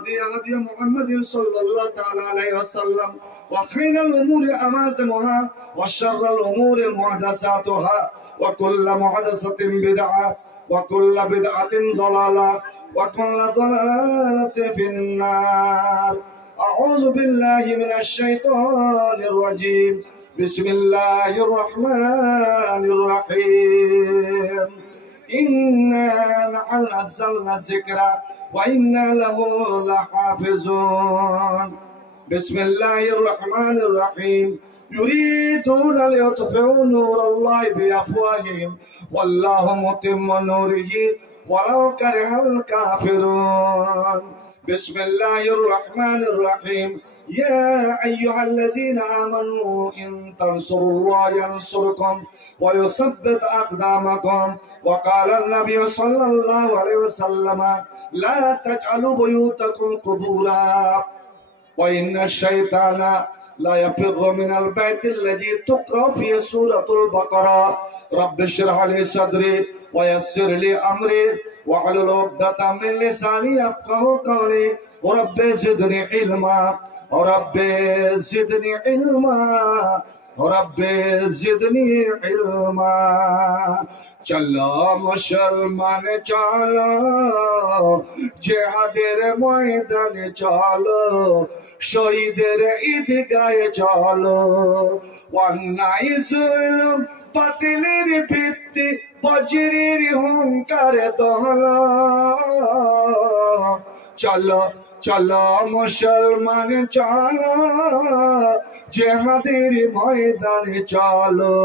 هدي هدي محمد صلى الله تعالى عليه وسلم وخير الأمور أمازمها وشر الأمور محدثاتها وكل محدثة بدعة وكل بدعة ضلالة وكل ضلالة في النار. أعوذ بالله من الشيطان الرجيم. بسم الله الرحمن الرحيم. إنا نحن نزلنا الذكر وإنا له لحافظون. بسم الله الرحمن الرحيم. يريدون ليطفئوا نور الله بأفواههم والله متم نوره ولو كره الكافرون. بسم الله الرحمن الرحيم. يا أيها الذين آمنوا إن تنصروا الله ينصركم ويثبت أقدامكم. وقال النبي صلى الله عليه وسلم لا تجعلوا بيوتكم قبورا وإن الشيطان لا يفر من البيت الذي تقرأ فيه سورة البقرة. رب اشرح لي صدري ويسر لي أمري واحلل عقدة من لساني يفقهوا قولي. ورب زدني علما ورب زدني علما ورب زدني علما. চলো মুসলমান চলো জিহাদের ময়দানে চলো শহীদের ঈদগাহে চলো। অন্যায় জুলুম বাতিলের ভিত্তি বজ্রের হুঙ্কার দোহলো। চলো চলো মুসলমান চলো জিহাদের ময়দানে চলো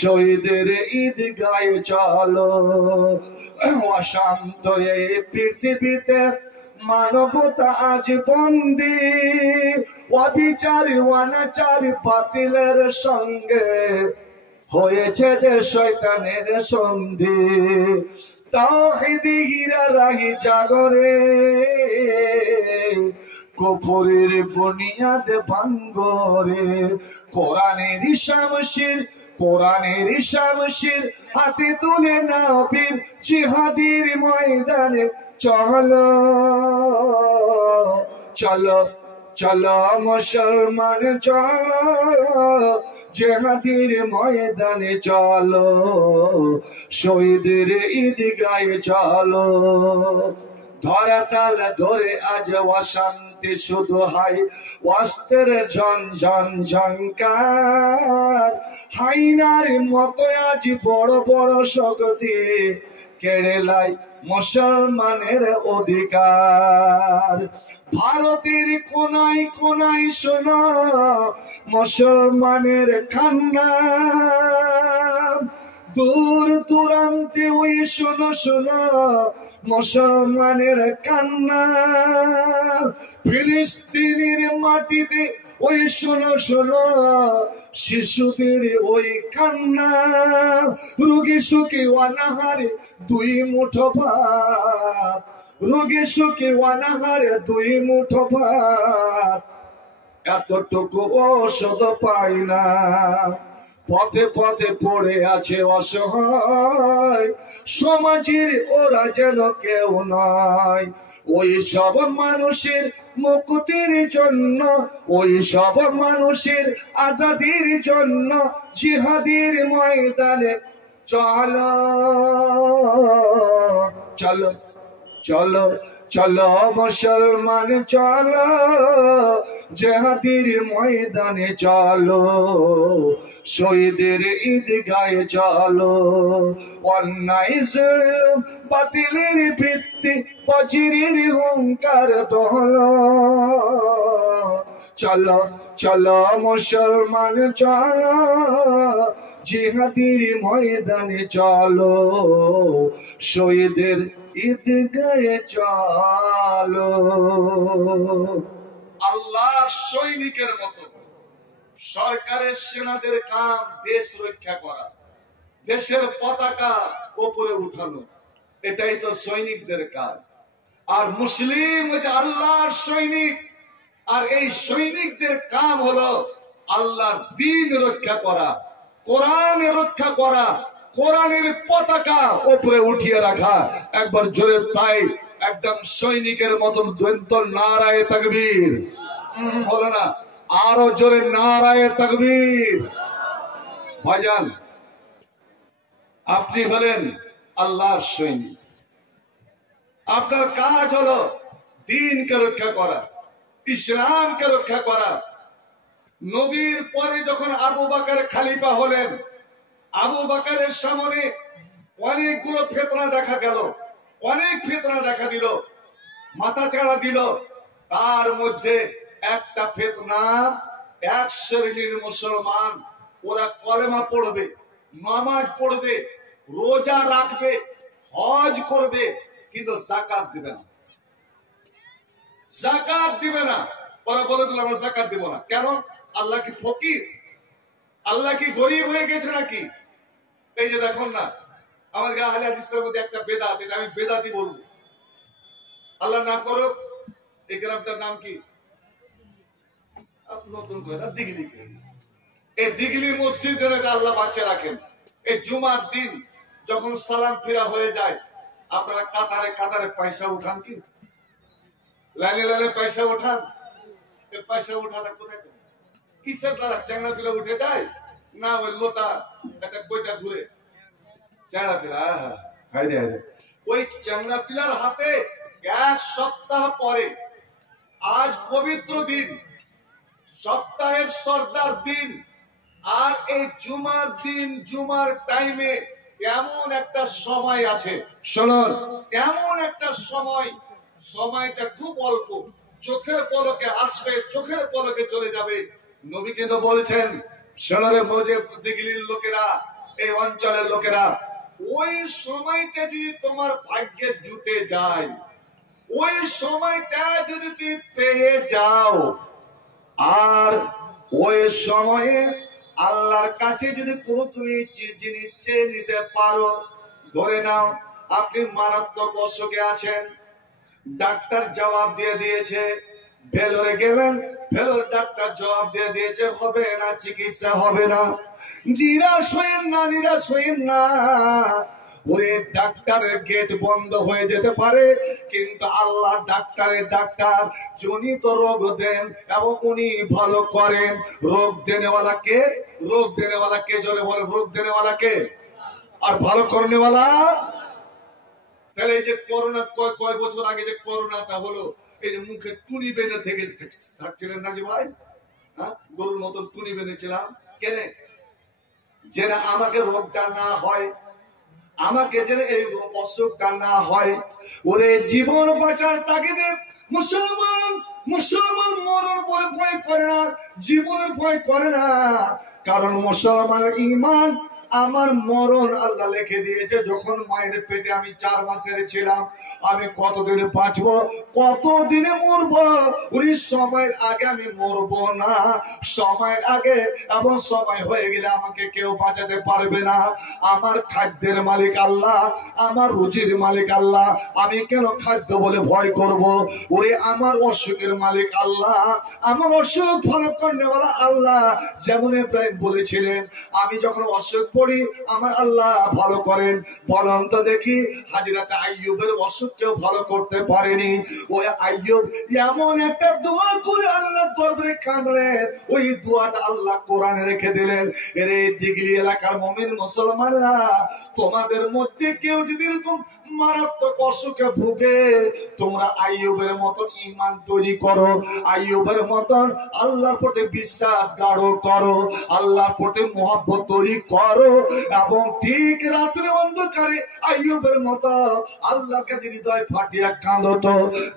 শহীদের ঈদগাহে চলো। অশান্ত এই পৃথিবীতে মানবতা আজ বন্দী অবিচার অনাচার বাতিলের সঙ্গে হয়েছে যে শয়তানের সন্ধি। তাওহীদীরা রাহি জাগরে কুফরের বুনিয়াদ ভাঙ্গরে। কোরআনের শামশির হাতে তুলে নবীর জিহাদের ময়দানে চলো। চলো চলো মুসলমান চলো জিহাদের ময়দানে চলো শহীদের ঈদগাহে চলো। ধরাতাল ধরে আজ অশান্তি শুধু হাই অস্ত্রের ঝনঝন ঝংকার। হাইনার মতো আজ বড় বড় শক্তি কেড়ে লাই মুসলমানের অধিকার। ভারতের কোনায় কোনায় শোনো মুসলমানের কান্না। দূর দূরান্তে ওই শোনো শোনো মুসলমানের কান্না। ফিলিস্তিনের মাটিতে ওই শোনো শোনো শিশুদের ওই কান্না। রোগী সুখে অনাহারে দুই মুঠো ভাত, রোগী সুখে অনাহারে দুই মুঠো ভাত, এতটুকু ঔষধ পাই না। পথে পথে পড়ে আছে অসহায় সমাজের ওরা যেন কেউ নয়। ওই সব মানুষের মুক্তির জন্য, ওই সব মানুষের আজাদির জন্য জিহাদের ময়দানে চলো। চলো চলো চলো মুসলমান চলো জিহাদের ময়দানে চলো শহীদের ঈদগাহে চলো। অন্যায় জুলুম বাতিলের ভিত্তি বজ্রের হুঙ্কার দোহলো। চলো চলো মুসলমান চলো জিহাদের ময়দানে চলো শহীদের ঈদগাহে চলো। আল্লাহর সৈনিকের মতো সরকারের সেনাদের কাম দেশ রক্ষা করা, দেশের পতাকা উপরে উঠানো, এটাই তো সৈনিকদের কাজ। আর মুসলিম হচ্ছে আল্লাহর সৈনিক, আর এই সৈনিকদের কাম হলো আল্লাহর দ্বীন রক্ষা করা, কোরআন রক্ষা করা, কোরআনের পতাকা উপরে উঠিয়ে রাখা। একবার জোরে তাই একদম সৈনিকের মতন দ্বন্দ্ব নারায়ে তাকবীর বলো না, আরো জোরে নারায়ে তাকবীর। ভাইজান, আপনি হলেন আল্লাহর সৈনিক। আপনার কাজ হলো দ্বীনকে রক্ষা করা, ইসলামকে রক্ষা করা। নবীর পরে যখন আবু বকর খলিফা হলেন, আবু বকরের সামনে অনেকগুলো ফিতনা দেখা গেল, অনেক ফিতনা দেখা দিল, মাথা চাড়া দিল। তার মধ্যে একটা ফিতনা, এক শ্রেণীর মুসলমান ওরা কলেমা পড়বে, নামাজ পড়বে, রোজা রাখবে, হজ করবে, কিন্তু যাকাত দিবে না। যাকাত দিবে না। ওরা বলে দিল আমরা যাকাত দিব না। কেন? আল্লাহ কি ফকির? আল্লাহ কি গরিব হয়ে গেছে নাকি? এই যে দেখুন না, আমার আহলে হাদিসের মধ্যে একটা বেদাত, এটা আমি বেদাতি বলবো। আল্লাহ না করুক, এই গ্রামটার নাম কি? নতুন করে দিঘলি। এই দিঘলি মসজিদ যেন এটা আল্লাহ বাঁচিয়ে রাখেন। এই জুমার দিন যখন সালাম ফিরা হয়ে যায়, আপনারা কাতারে কাতারে পয়সা উঠান কি? লাইনে লাইনে পয়সা উঠান। এই পয়সা উঠাটা কোথায়? কিসের দ্বারা? চ্যাংড়া তুলে উঠে যায় না, ওই লোটা একটা বইটা ঘুরে চ্যাংড়া পিলা। ওই চ্যাংড়া পিলার হাতে এক সপ্তাহ পরে, আজ পবিত্র দিন, সপ্তাহের সর্দার দিন, আর এই জুমার দিন, জুমার টাইমে এমন একটা সময় আছে, শুনুন, এমন একটা সময়, সময়টা খুব অল্প, চোখের পলকে আসবে, চোখের পলকে চলে যাবে। নবী কিন্তু বলছেন, সোনারে মজে দিঘলির লোকেরা, এই অঞ্চলের লোকেরা, ওই সময়টা যদি তোমার ভাগ্যে জুটে যায়, ওই সময়টা যদি তুমি পেয়ে যাও, আর ওই সময়ে আল্লাহর কাছে যদি কোনো তুমি জিনিস চেয়ে নিতে পারো, ধরে নাও আপনি মারাত্মক অসুখে আছেন, ডাক্তার জবাব দিয়ে দিয়েছে, ভেলোরে গেলেন, ভেলোর ডাক্তার জবাব দিয়ে দিয়েছে হবে না, চিকিৎসা হবে না। নিরাশ হইেন না, নিরাশ হইেন না। ওরে ডাক্তারের গেট বন্ধ হয়ে যেতে পারে, কিন্তু আল্লাহ ডাক্তারের ডাক্তার, যিনি তো রোগ দেন এবং উনি ভালো করেন। রোগ দেনেওয়ালা কে? রোগ দেনেওয়ালা কে? জোরে বলে, রোগ দেনেওয়ালা কে? আর ভালো করনেওয়ালা? তাহলে এই যে করোনা, কয় বছর আগে যে করোনাটা হলো, এই যে মুখে টুনি বেঁধে থেকে থাকছিলেন না যে ভাই, হ্যাঁ, গরুর মতন টুনি বেঁধেছিলাম কেন? যেন আমাকে রোগটা না হয়, আমাকে যেন এই অসুখটা না হয়। ওরে জীবন বাঁচার তাগিদে মুসলমান, মুসলমান মরণ বলে ভয় করে না, জীবনের ভয় করে না। কারণ মুসলমানের ঈমান, আমার মরণ আল্লাহ লিখে দিয়েছে। যখন মায়ের পেটে আমি 4 মাসের ছিলাম, আমি কতদিনে বাঁচবো, কতদিনে মরবো, ওই সময়ের আগে আমি মরবো না। সময়ের আগে এবং সময় হয়ে গেলে আমাকে কেউ বাঁচাতে পারবে না। আমার খাদ্যের মালিক আল্লাহ, আমার রুজির মালিক আল্লাহ। আমি কেন খাদ্য বলে ভয় করব? ওরে আমার অসুখের মালিক আল্লাহ, আমার অসুখ ভালো করনেওয়ালা আল্লাহ। যেমন ইব্রাহিম বলেছিলেন, আমি যখন অসুখ পড়ি আমার আল্লাহ ভালো করেন। বলুন তো দেখি, হাজরাতে আইয়ুবের অসুখ কেউ ভালো করতে পারেনি। ওই আইয়ুব এমন একটা দোয়া করে আল্লাহর দরবারে কাঁদলেন, ওই দোয়াটা আল্লাহ কোরআনে রেখে দিলেন। এরে দিঘলি এলাকার মুমিন মুসলমানরা, তোমাদের মধ্যে কেউ যদি এরকম মারাত্মক অসুখে ভুগে, তোমরা আইয়ুবের মতন ঈমান তৈরি করো, আইয়ুবের মতন আল্লাহর প্রতি বিশ্বাস গাঢ় করো, আল্লাহর প্রতি মহব্বত তৈরি করো, এবং ঠিক রাতের অন্ধকারে আইয়ুবের মতো আল্লাহর কাছে হৃদয় ফাটিয়ে কাঁদো। তো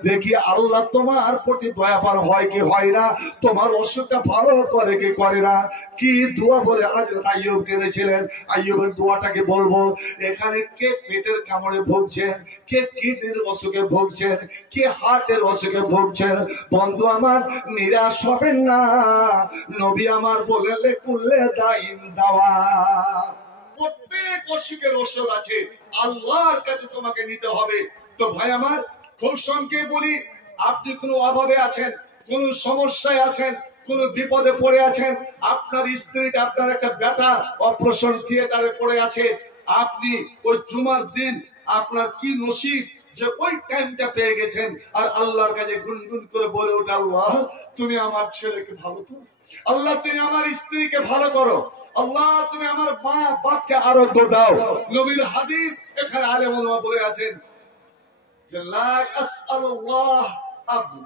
দেখি আল্লাহ তোমার প্রতি দয়াবান হয় কি হয় না, তোমার অসুখটা ভালো করে কি করে না। কি দোয়া বলে হযরত আইয়ুব কেঁদেছিলেন, আইয়ুবের দোয়াটাকে বলবো। এখানে কে পেটের কামড়ে ভুগছেন, কে কিডনির অসুখে ভুগছেন, কে হার্টের অসুখে ভুগছেন, বন্ধু আমার নিরাশ হবেন না। নবী আমার বলেলে কুল্লে দাইন দাওয়া, প্রত্যেক অসুখের ওষুধ আছে, আল্লাহর কাছে তোমাকে নিতে হবে। তো ভাই আমার, খুব সংক্ষেপে বলি, আপনি কোনো অভাবে আছেন, কোন সমস্যায় আছেন, কোন বিপদে পড়ে আছেন, আপনার স্ত্রীটা, আপনার একটা বেটা অপারেশন থিয়েটারে পড়ে আছে, আপনি ওই জুমার দিন আপনার কি নসিব যে ওই টাইমটা পেয়ে গেছেন আর আল্লাহর কাছে গুনগুন করে বলে ওঠে, আল্লাহ তুমি আমার ছেলেকে ভালো করো, আল্লাহ তুমি আমার স্ত্রীকে ভালো করো, আল্লাহ তুমি আমার মা বাপকে আরোগ্য দাও। নবীর হাদিস এখানে আলেম ওলামা বলে আছেন যে লা ইয়াসআলুল্লাহ আবদু,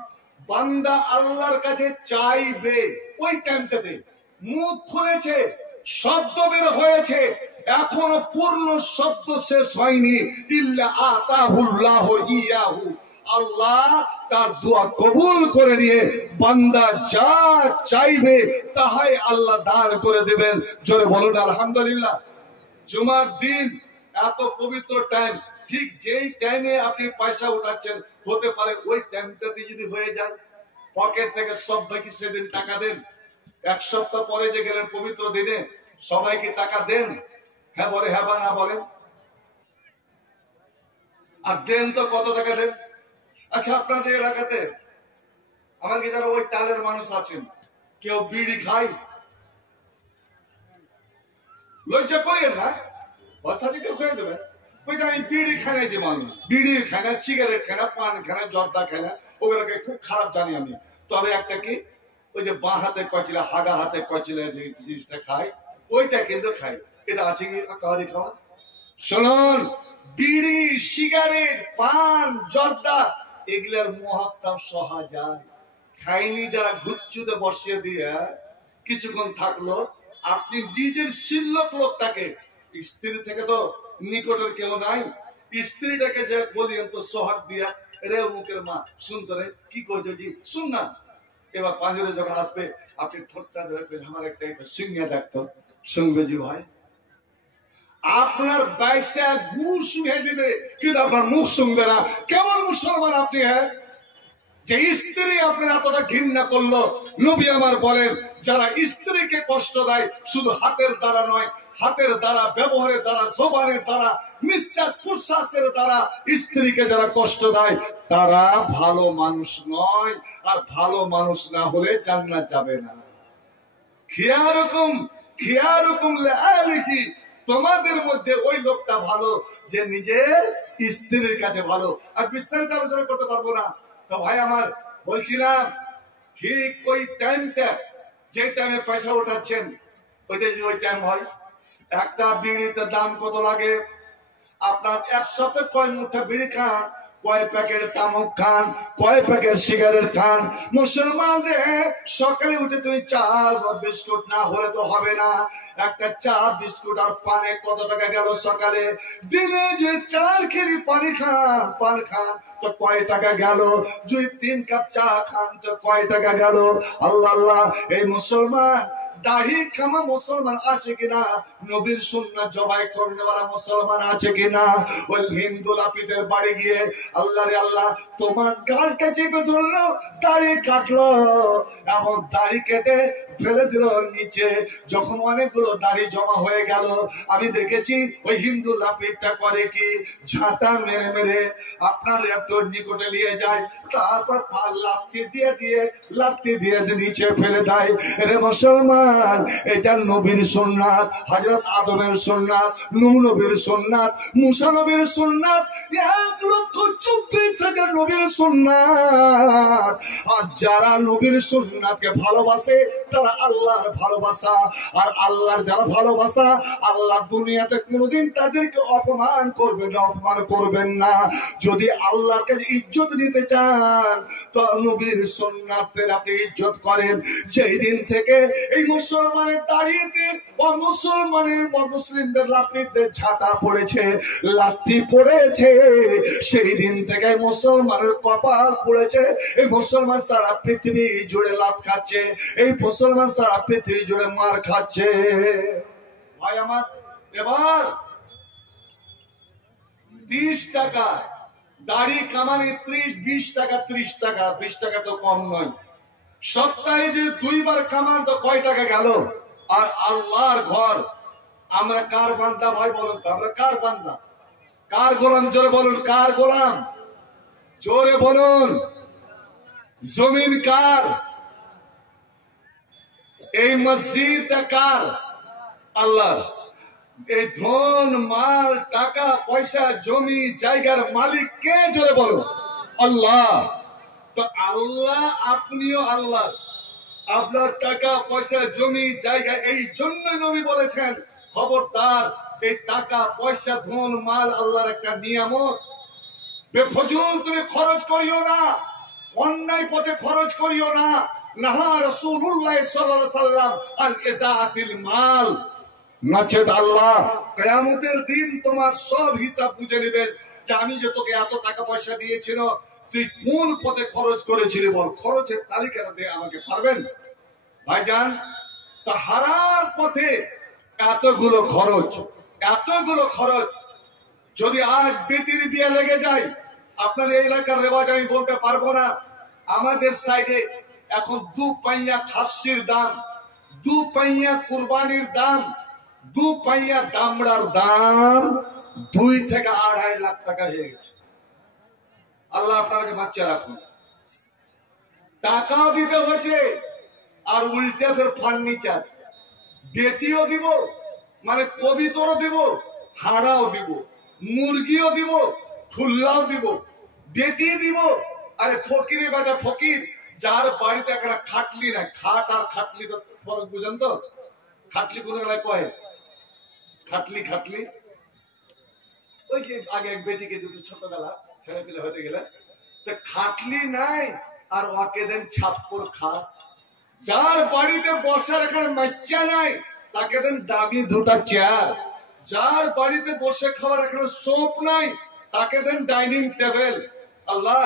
বান্দা আল্লাহর কাছে চাইবে ওই টাইমটাতে, মুখ খুলেছে, শব্দ বের হয়েছে, এখনো পূর্ণ শব্দ শেষ হয়নি, ইল্লা আতাহুল্লাহু ইয়াহু, আল্লাহ তার দোয়া কবুল করে নিয়ে বান্দা যা চাইবে তাহাই আল্লাহ দান করে দেবেন। জোরে বলুন আলহামদুলিল্লাহ। জুমার দিন এত পবিত্র টাইম, ঠিক যেই টাইমে আপনি পয়সা উঠাচ্ছেন, হতে পারে ওই টাইমটাতে যদি হয়ে যায়, পকেট থেকে সবাইকে সেদিন টাকা দেন। এক সপ্তাহ পরে যে গেলেন পবিত্র দিনে, সবাইকে টাকা দেন, হ্যাঁ বলে হ্যাঁ বা না বলেন? আর দেন তো কত টাকা দেন? আচ্ছা আপনাদের এলাকাতে আমার কি যারা ওই টালের মানুষ আছেন, কেউ বিড়ি খায়? লজ্জা করেন না, বসাজি কেউ খেয়ে দেবেন। ওই যে আমি বিড়ি খাই, যে মানুষ বিড়ি খায় না, সিগারেট খায় না, পান খায় না, জর্দা খায় না, ওগুলোকে খুব খারাপ জানি আমি। তবে একটা কি, ওই যে বাঁ হাতে কচিলা, হাগা হাতে কচিলা যে জিনিসটা খায়, ওইটা কিন্তু খাই। এটা আছে কি কাহারি খাওয়া? শুনুন, বিড়ি, সিগারেট, পান, জর্দা, এগুলার মহাত্মা সহা যায়। খাইনি যারা ঘুচ্ছুতে বসিয়ে দিয়ে কিছুক্ষণ থাকলো, আপনি নিজের শিল্লক লোকটাকে, স্ত্রী থেকে তো নিকটের কেউ নাই, স্ত্রীটাকে যে বলিয়েন তো সোহাগ দিয়া, রে মুখের মা শুনতো রে, কি কইছো জি, শুন না। এবার পাঞ্জরে যখন আসবে, আপনি ঠোঁটটা ধরে আমার একটা সিঙ্গা দেখতো, শুনবে জি ভাই, আপনার বাইশা গু শুয়ে দিবে, কিন্তু আপনার মুখ শুনবে না। কেমন মুসলমান আপনি? হ্যাঁ, যে স্ত্রী আপনার এতটা ঘৃণা করলো। নবী আমার বলেন, যারা স্ত্রীকে কষ্ট দেয়, শুধু হাতের দ্বারা নয়, হাতের দ্বারা, ব্যবহারের দ্বারা, জবানের দ্বারা, নিঃশ্বাস প্রশ্বাসের দ্বারা স্ত্রীকে যারা কষ্ট দেয়, তারা ভালো মানুষ নয়। আর ভালো মানুষ না হলে জান্নাত যাবে না। খিয়ারুকুম লিআহলিহি, তোমাদের মধ্যে ওই লোকটা ভালো যে নিজের স্ত্রীর কাছে ভালো। আর বিস্তারিত আলোচনা করতে পারবো না। তো ভাই আমার বলছিলাম, ঠিক ওই টাইমটা, যে টাইমে পয়সা উঠাচ্ছেন, ওইটা যদি ওই টাইম হয়, একটা বিড়িতে দাম কত লাগে? আপনার এক সপ্তাহে কয় মুঠা বিড়ি খান, কয় প্যাকেট তামাক খান, কয় প্যাকেট সিগারেট খান। মুসলমান রে, সকালে উঠে তুই চা বিস্কুট না হলে তো হবে না। একটা চা বিস্কুট আর পানে কত টাকা গেল সকালে? দিনে যে 4 খেলি পানি খান, পান খান, তো কয় টাকা গেল? যদি 3 কাপ চা খান, তো কয় টাকা গেল? আল্লাহ আল্লাহ, এই মুসলমান দাড়ি খামা মুসলমান আছে কিনা? নবীর সুন্নাত জবাই করনেওয়ালা মুসলমান আছে কিনা? ওই হিন্দু লাপিদের বাড়ি গিয়ে, আল্লাহ রে আল্লাহ, তোমার গালটা চেপে ধরলো, দাড়ি কাটলো, এবং দাড়ি কেটে ফেলে দিল নিচে। যখন অনেকগুলো দাড়ি জমা হয়ে গেল, আমি দেখেছি ওই হিন্দু লাপিদটা করে কি, ঝাঁটা মেরে মেরে আপনার একটু নিকটে নিয়ে যায়, তারপর লাত্তি দিয়ে নিচে ফেলে দেয়। রে মুসলমান, এটা নবীর সুন্নাত, হযরত আদমের সুন্নাত, নূহ নবীর সুন্নাত, মুসা নবীর সুন্নাত, 1,24,000 নবীর সুন্নাত। আর যারা নবীর সুন্নাতকে ভালোবাসে, তারা আল্লাহর ভালোবাসা। আর আল্লাহর যারা ভালোবাসা, আল্লাহ দুনিয়াতে কোনোদিন তাদেরকে অপমান করবেন না। যদি আল্লাহর কাছে ইজ্জত নিতে চান, তো নবীর সুন্নাতের আপনি ইজ্জত করেন। সেই দিন থেকে এই মুসলমানের দাড়িতে মুসলিমদের লাঠিতে ঝাঁটা পড়েছে, লাঠি পড়েছে, সেই দিন থেকে মুসলমানের কপাল পড়েছে। এই মুসলমান সারা পৃথিবী জুড়ে লাত খাচ্ছে, এই মুসলমান সারা পৃথিবী জুড়ে মার খাচ্ছে। ভাই আমার, এবার 30 টাকা দাড়ি কামানি, 20 টাকা, 30 টাকা, 20 টাকা তো কম নয়। সপ্তাহে যে 2 বার কামান, তো কয় টাকা গেল? আর আল্লাহর ঘর, আমরা কার বান্দা ভাই বলুন তো? আমরা কার বান্দা, কার গোলাম? জোরে বলুন, কার গোলাম? জোরে বলুন। জমিন কার? এই মসজিদটা কার? আল্লাহর। এই ধন মাল টাকা পয়সা জমি জায়গার মালিক কে? জোরে বলো আল্লাহ। তো আল্লাহ, আপনিও আল্লাহ। আপনার টাকা পয়সা জমি জায়গা, এই জন্য নবী বলেছেন খবরদার এই টাকা পয়সা ধন মাল আল্লাহর একটা নিয়ামত, বেফজুল তুমি খরচ করিও না, অন্যায় পথে খরচ করিও না। নাহা রাসূলুল্লাহ সাল্লাল্লাহু আলাইহি ওয়াসাল্লাম আন ইজাআতিল মাল। নচেত আল্লাহ কিয়ামতের দিন তোমার সব হিসাব বুঝে নেবেন যে আমি যে তোকে এত টাকা পয়সা দিয়েছিল তুই কোন পথে খরচ করেছিলি, বল খরচের তালিকাটা দিয়ে আমাকে পারবেন? ভাইজান, তা হারাম পথে এতগুলো খরচ, এতগুলো খরচ। যদি আজ বেটির বিয়ে লেগে যায়, আপনার এই এলাকার রেওয়াজ আমি বলতে পারবো না, আমাদের সাইডে এখন 2 পাইয়া খাসির দাম, 2 পাইয়া কুরবানির দাম, 2 পাইয়া দামড়ার দাম 2 থেকে 2.5 লাখ টাকা হয়ে গেছে। আল্লাহ আপনাকে বাচ্চা রাখুন। টাকাও দিতে হচ্ছে আর উল্টে ফের ফার্নিচার, বেটিও দিব, মানে কবিতরও দিব, হাড়াও দিব, মুরগিও দিব, খুল্লাও দিব, বেটি দিব। আরে ফকিরে বেটা ফকির, যার বাড়িতে একটা খাটলি না, খাট আর খাটলি তো ফরক বুঝেন তো? খাটলি কোন কয় খাটলি, খাটলি ওই যে আগে এক বেটিকে দুটো ছোটবেলা ছেলে পেলে হতে গেলে তো খাটলি নাই আর ওকে দেন ছাপ্পর খাট। যার বাড়িতে বসার এখানে মাচ্চা নাই তাকে দেন দামি 2টা চেয়ার। যার বাড়িতে বসে খাবার এখানে সোপ নাই তাকে দেন ডাইনিং টেবিল। আল্লাহ,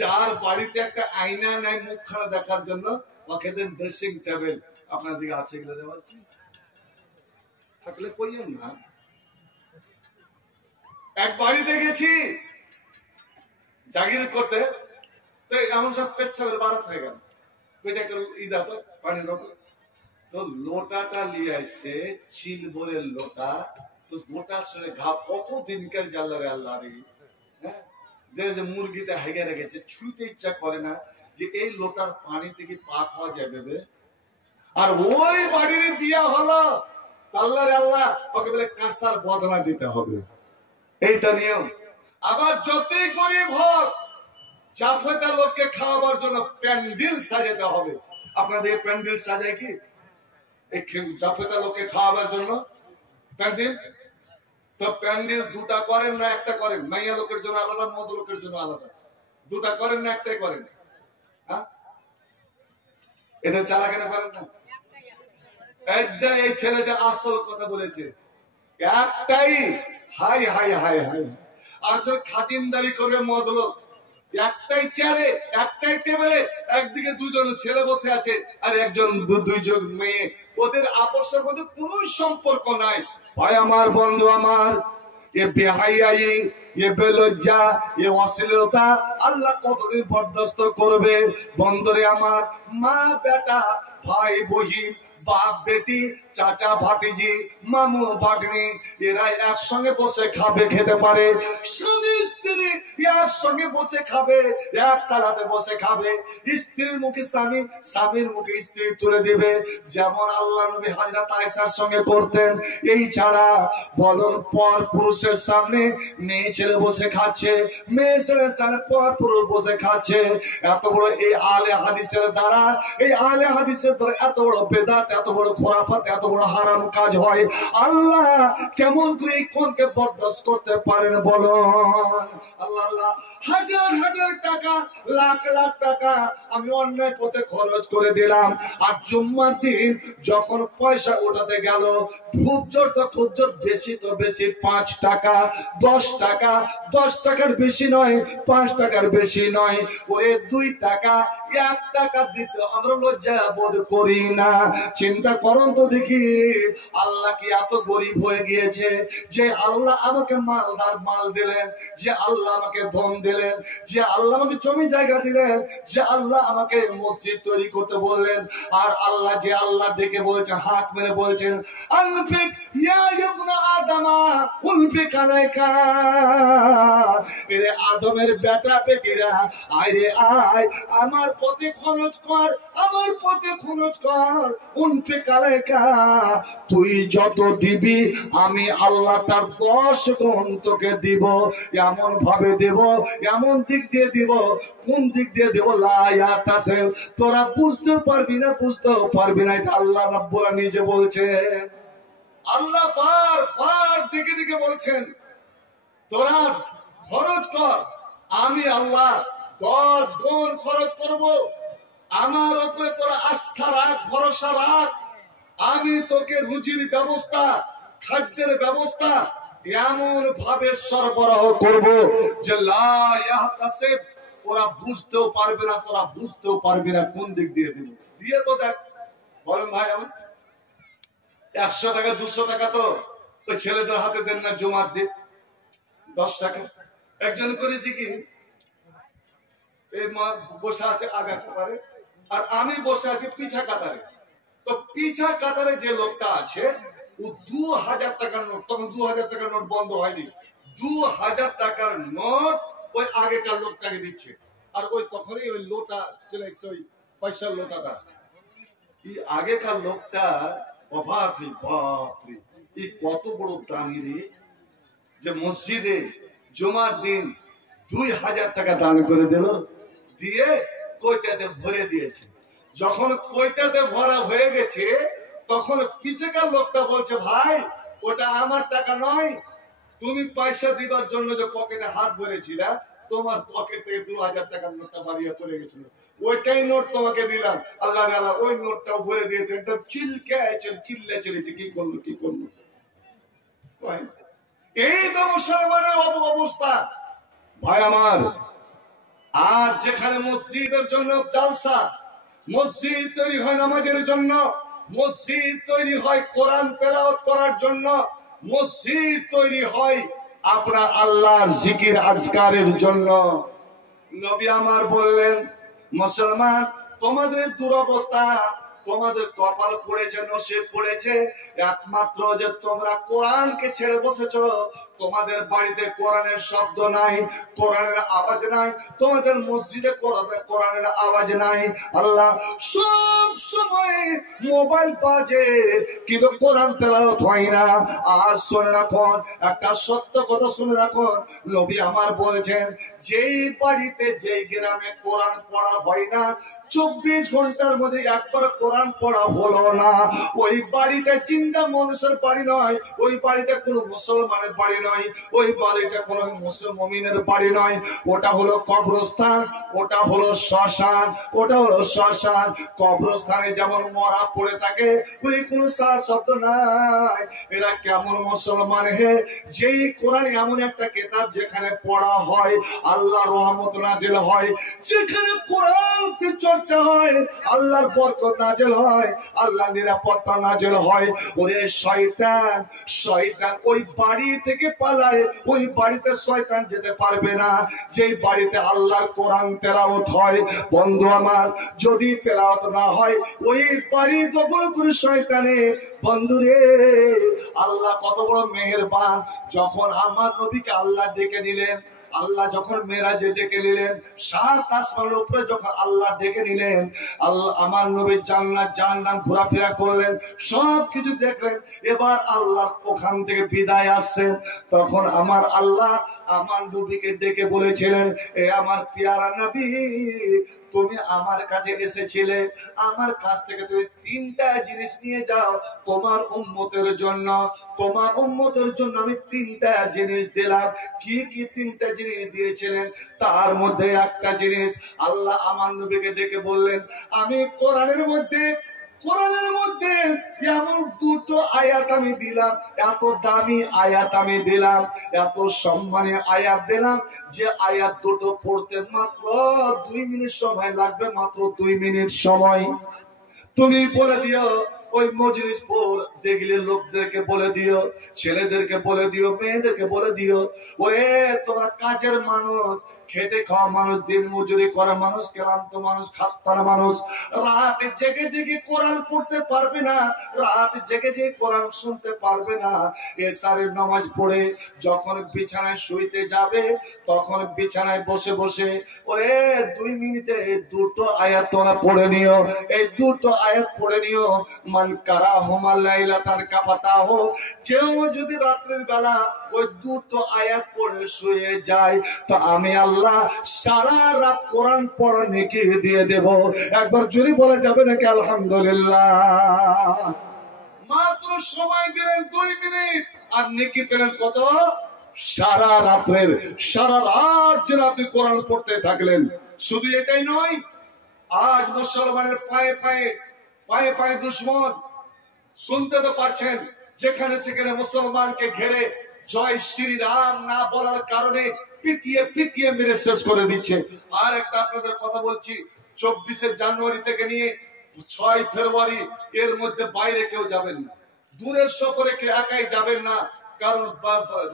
যার বাড়িতে একটা আয়না নাই মুখখানা দেখার জন্য ওকে দেন ড্রেসিং টেবিল। আপনার দিকে আছে এগুলো দেওয়ার কি? থাকলে কইয়েন না। এক বাড়িতে গেছি জাগির করতে, তো এমন সব পেশাবের বারাত হয়ে গেল, পানি দাও তো লোটাটা নিয়ে আসছে, চিল ভরে লোটা, তো গোটা শুনে ঘা কত দিনকার জাল্লারে আল্লাহ রে। হ্যাঁ, যে মুরগিতে হেগে রেখেছে, ছুঁতে ইচ্ছা করে না যে এই লোটার পানি থেকে পা খাওয়া যাবে। আর ওই বাড়ির বিয়া হলো, আল্লাহরে আল্লাহ ওকে বলে কাঁসার বদনা দিতে হবে, এইটা নিয়ম। আবার যতই গরিব হোক জাফেদা লোককে খাওয়াবার জন্য প্যান্ডেল সাজাতে হবে। আপনাদের প্যান্ডেল সাজায় কি? এই জাফেদা লোককে খাওয়াবার জন্য প্যান্ডেল। তো প্যান্ডেল 2টা করেন না 1টা করেন? মাইয়া লোকের জন্য আলাদা, মদ লোকের জন্য আলাদা। 2টা করেন না 1টাই করেন? হ্যাঁ, এটা চালা কেন পারেন না? একটা, এই ছেলেটা আসল কথা বলেছে, একটাই। হাই হাই হাই হাই, আর খাতিনদারি করবে মদ লোক, একটাই চেয়ারে একটাই টেবিলে একদিকে 2জন ছেলে বসে আছে আর একজন 2জন মেয়ে, ওদের আপসের মধ্যে কোনো সম্পর্ক নাই। ভাই আমার, বন্ধু আমার, এ বেহায়াই, এ বেলজ্জা, এ অশ্লীলতা আল্লাহ কতদিন বরদাস্ত করবে? বন্ধুরে আমার, মা বেটা, ভাই বহিন, বাপ বেটি, চাচা ভাতিজি, মামু ভাগ্নি, এরা একসঙ্গে বসে খাবে, খেতে পারে। স্বামী স্ত্রী একসঙ্গে বসে খাবে, এক তালাতে বসে খাবে। স্ত্রীর মুখে স্বামী, স্বামীর মুখে স্ত্রী তুলে দেবে, যেমন আল্লাহ নবী হযরত আয়েশার সঙ্গে করতেন। এই ছাড়া বলুন, পর পুরুষের সামনে মেয়ে ছেলে বসে খাচ্ছে, মেয়ে ছেলের সামনে পর পুরুষ বসে খাচ্ছে। এত বড় এই আলে হাদিসের দ্বারা, এই আলে হাদিসের দ্বারা এত বড় বেদাত, এত বড় খোরাফাত, এত বড় হারাম কাজ হয়। আল্লাহ কেমন করে এই কোনকে বরদাস্ত করতে পারেন বলুন? আল্লাহ আল্লাহ, হাজার হাজার টাকা, লাখ লাখ টাকা আমি অন্যায় পথে খরচ করে দিলাম। আর জুম্মার দিন যখন পয়সা উঠাতে গেল, খুব জোর তো খুব জোর, বেশি তো বেশি 5 টাকা, 10 টাকা, 10 টাকার বেশি নয়, 5 টাকার বেশি নয়, ওরে 2 টাকা 1 টাকা দিতে আমরা লজ্জা বোধ করি না। চিন্তা করুন তো দেখি, আল্লাহ কি এত গরিব হয়ে গিয়েছে যে আল্লাহ আমাকে মালদার মাল দিলেন, যে আল্লাহ আমাকে ধন দিলেন, যে আল্লাহ আমাকে জমি জায়গা দিলেন, যে আল্লাহ আমাকে মসজিদ তৈরি করতে বললেন, আর আল্লাহ যে আল্লাহ ডেকে বলছে, হাত মেরে বলছেন, আনফিক ইয়া ইবনা আদামা উনফিক আলাইকা, এরে আদমের বেটা বেটিরা আয় রে আয়, আমার পথে খরচ কর, আমার পথে খরচ কর, উনফিক আলাইকা, তুই যত দিবি আমি আল্লাহ তার 10 গুণ তোকে দিব। এমন ভাবে দেব, এমন দিক দিয়ে দিব, কোন দিক দিয়ে দেব লায়াতাসে, তোরা বুঝতে পারবি না, বুঝতেও পারবি না। এটা আল্লাহ রাব্বুল আলামিন নিজে বলছেন। আল্লাহ বার দিকে দিকে বলছেন, তোরা খরচ কর, আমি আল্লাহ 10 গুণ খরচ করব, আমার উপরে তোরা আস্থা রাখ, ভরসা রাখ, আমি তোকে রুজির ব্যবস্থা, খাদ্যের ব্যবস্থা এমন ভাবে সরবরাহ করব যে লা ইয়াহতাসিব, ওরা বুঝতেও পারবে না, তোরা বুঝতেও পারবি না কোন দিক দিয়ে দিব। দিয়ে তো দেখ, বলেন ভাই, আমি 100 টাকা 200 টাকা তো ওই ছেলেদের হাতে দেন না জমার দিন, 10 টাকা। একজন করেছি কি, এই মা বসে আছে আগা কাতারে, আর আমি বসে আছি পিছা কাতারে। তো পিছা কাতারে যে লোকটা আছে ও 2000 টাকার নোট, তখন 2000 টাকার নোট বন্ধ হয়নি, 2000 টাকার নোট ওই আগেকার লোকটাকে দিচ্ছে, আর ওই তখনই ওই লোটা চলে এসছে, ওই পয়সার লোটাটা। এই আগেকার লোকটা অবাক, বাপরে এই কত বড় দানি রে, যে মসজিদে জুমার দিন 2000 টাকা দান করে দিল, দিয়ে কয়টাতে ভরে দিয়েছে। যখন কয়টাতে ভরা হয়ে গেছে, তখন পিছেকার লোকটা বলছে, ভাই ওটা আমার টাকা নয়, তুমি পয়সা দিবার জন্য যে পকেটে হাত ভরেছিল, তোমার পকেট থেকে 2000 টাকার নোটটা বাড়িয়ে পড়ে গেছিল, ওইটাই নোট তোমাকে দিলাম। আল্লাহ আল্লাহ ওই নোটটাও ভরে দিয়েছে, একদম চিল্লে চলেছে, কি করলো কি করলো। এই তো মুসলমানের অবস্থা ভাই আমার। আর যেখানে মসজিদের জন্য জালসা, মসজিদ তৈরি হয় নামাজের জন্য, মসজিদ তৈরি হয় কোরআন তেলাওয়াত করার জন্য, মসজিদ তৈরি হয় আপনার আল্লাহর জিকির আজকারের জন্য। নবী আমার বললেন, মুসলমান তোমাদের দুরবস্থা, তোমাদের কপাল পড়েছে, নসিব পড়েছে একমাত্র যে তোমরা কোরআনকে ছেড়ে বসেছো। তোমাদের বাড়িতে কোরআনের শব্দ নাই, কোরআনের আওয়াজ নাই, তোমাদের মসজিদে কোরআনের আওয়াজ নাই। আল্লাহ সব সময় মোবাইল বাজে কিন্তু কোরআন তেলাওয়াত হয় না। আজ শুনে রাখুন, একটা সত্য কথা শুনে রাখুন, নবী আমার বলেছেন, যেই বাড়িতে যেই গ্রামে কোরআন পড়া হয় না, 24 ঘন্টার মধ্যে একবার কোরআন পড়া হলো না, ওই বাড়িটা জিন্দা মানুষের বাড়ি নয়, ওই বাড়িটা কোনো মুসলমানের বাড়ি নয়, ওই বাড়িটা কোনো মুসলমানের বাড়ি নয়, ওটা হলো কবরস্থান, ওটা হলো শ্মশান, ওটা হলো শ্মশান। কবরস্থানে যেমন মরা পড়ে থাকে, ওই কোনো সারা শব্দ নাই। এরা কেমন মুসলমান হে, যেই কোরআন এমন একটা কিতাব যেখানে পড়া হয়, আল্লাহ রহমত নাজিল হয়, যেখানে কোরআন চর্চা হয়, আল্লাহর বরকত নাজিল হয়, আল্লাহ নিরাপত্তা নাজিল হয়। ওরে শয়তান, শয়তান ওই বাড়ি থেকে পালায়, ওই বাড়িতে শয়তান যেতে পারবে না যেই বাড়িতে আল্লাহর কোরআন তেলাওয়াত হয়। বন্ধু আমার, যদি তেলাওয়াত না হয়, ওই বাড়ি দখল করে শয়তানে। বন্ধুরে, আল্লাহ কত বড় মেহেরবান, যখন আমার নবীকে আল্লাহ ডেকে নিলেন, আল্লাহ যখন মেরাজে ডেকে নিলেন, 7 আসমানের উপরে যখন আল্লাহ ডেকে নিলেন, আল্লাহ আমার নবী জান্নাত জাহান্নাম ঘোরাফেরা করলেন, সবকিছু দেখলেন। এবার আল্লাহ ওখান থেকে বিদায় আসছেন, তখন আমার আল্লাহ আমার নবীকে ডেকে বলেছিলেন, এ আমার পেয়ারা নবী, তুমি আমার কাছে এসেছিলে, আমার কাছ থেকে তুমি 3টা জিনিস নিয়ে যাও তোমার উম্মতের জন্য। তোমার উম্মতের জন্য আমি 3টা জিনিস দিলাম। কি কি 3টা জিনিস দিয়েছিলেন? তার মধ্যে একটা জিনিস আল্লাহ আমার নবীকে ডেকে বললেন, আমি কোরআনের মধ্যে এমন 2টো আয়াত আমি দিলাম, এত দামি আয়াত আমি দিলাম, এত সম্মানী আয়াত দিলাম, যে আয়াত 2টো পড়তে মাত্র 2 মিনিট সময় লাগবে, মাত্র 2 মিনিট সময়। তুমি বলে দিও ওই মজলিস পর দেখলে লোকদেরকে বলে দিও, ছেলেদেরকে বলে দিও, মেয়েদেরকে বলে দিও, ওরে তোমরা কাজের মানুষ, খেটে খাওয়া মানুষ, দিন মজুরি করা মানুষ, ক্লান্ত মানুষ, খাস্তার মানুষ, রাত জেগে জেগে কোরআন পড়তে পারবে না, রাত জেগে জেগে কোরআন শুনতে পারবে না। এশারের নামাজ পড়ে যখন বিছানায় শুইতে যাবে, তখন বিছানায় বসে বসে ওরে 2 মিনিটে দুটো আয়াত তোমরা পড়ে নিও, এই দুটো আয়াত পড়ে নিও। মান কারা হুমাল লাইলাতান কাফাতাহু, কেউ যদি রাতের বেলা ওই দুটো আয়াত পড়ে শুয়ে যায়, তো আমি আল্লাহ সারা রাত কোরআন পড়ার নেকি দিয়ে দেব। একবার জোরে বলা যাবে নাকি আলহামদুলিল্লাহ? মাত্র সময় দিলেন 2 মিনিট, আর নেকি পেলেন কত? সারা রাতের, সারা রাত যেন আপনি কোরআন পড়তে থাকলেন। শুধু এটাই নয়, আজ মুসলমানের পায়ে পায়ে পায়ে পায়ে দুশ্মন, শুনতে তো পাচ্ছেন, যেখানে সেখানে মুসলমানকে ঘেরে জয় শ্রীরাম না বলার কারণে পিটিয়ে পিটিয়ে মেরে শেষ করে দিচ্ছে। আর একটা আপনাদের কথা বলছি, 24শে জানুয়ারি থেকে নিয়ে 6 ফেব্রুয়ারি এর মধ্যে বাইরে কেউ যাবেন না, দূরের সফরে কেউ একাই যাবেন না, কারণ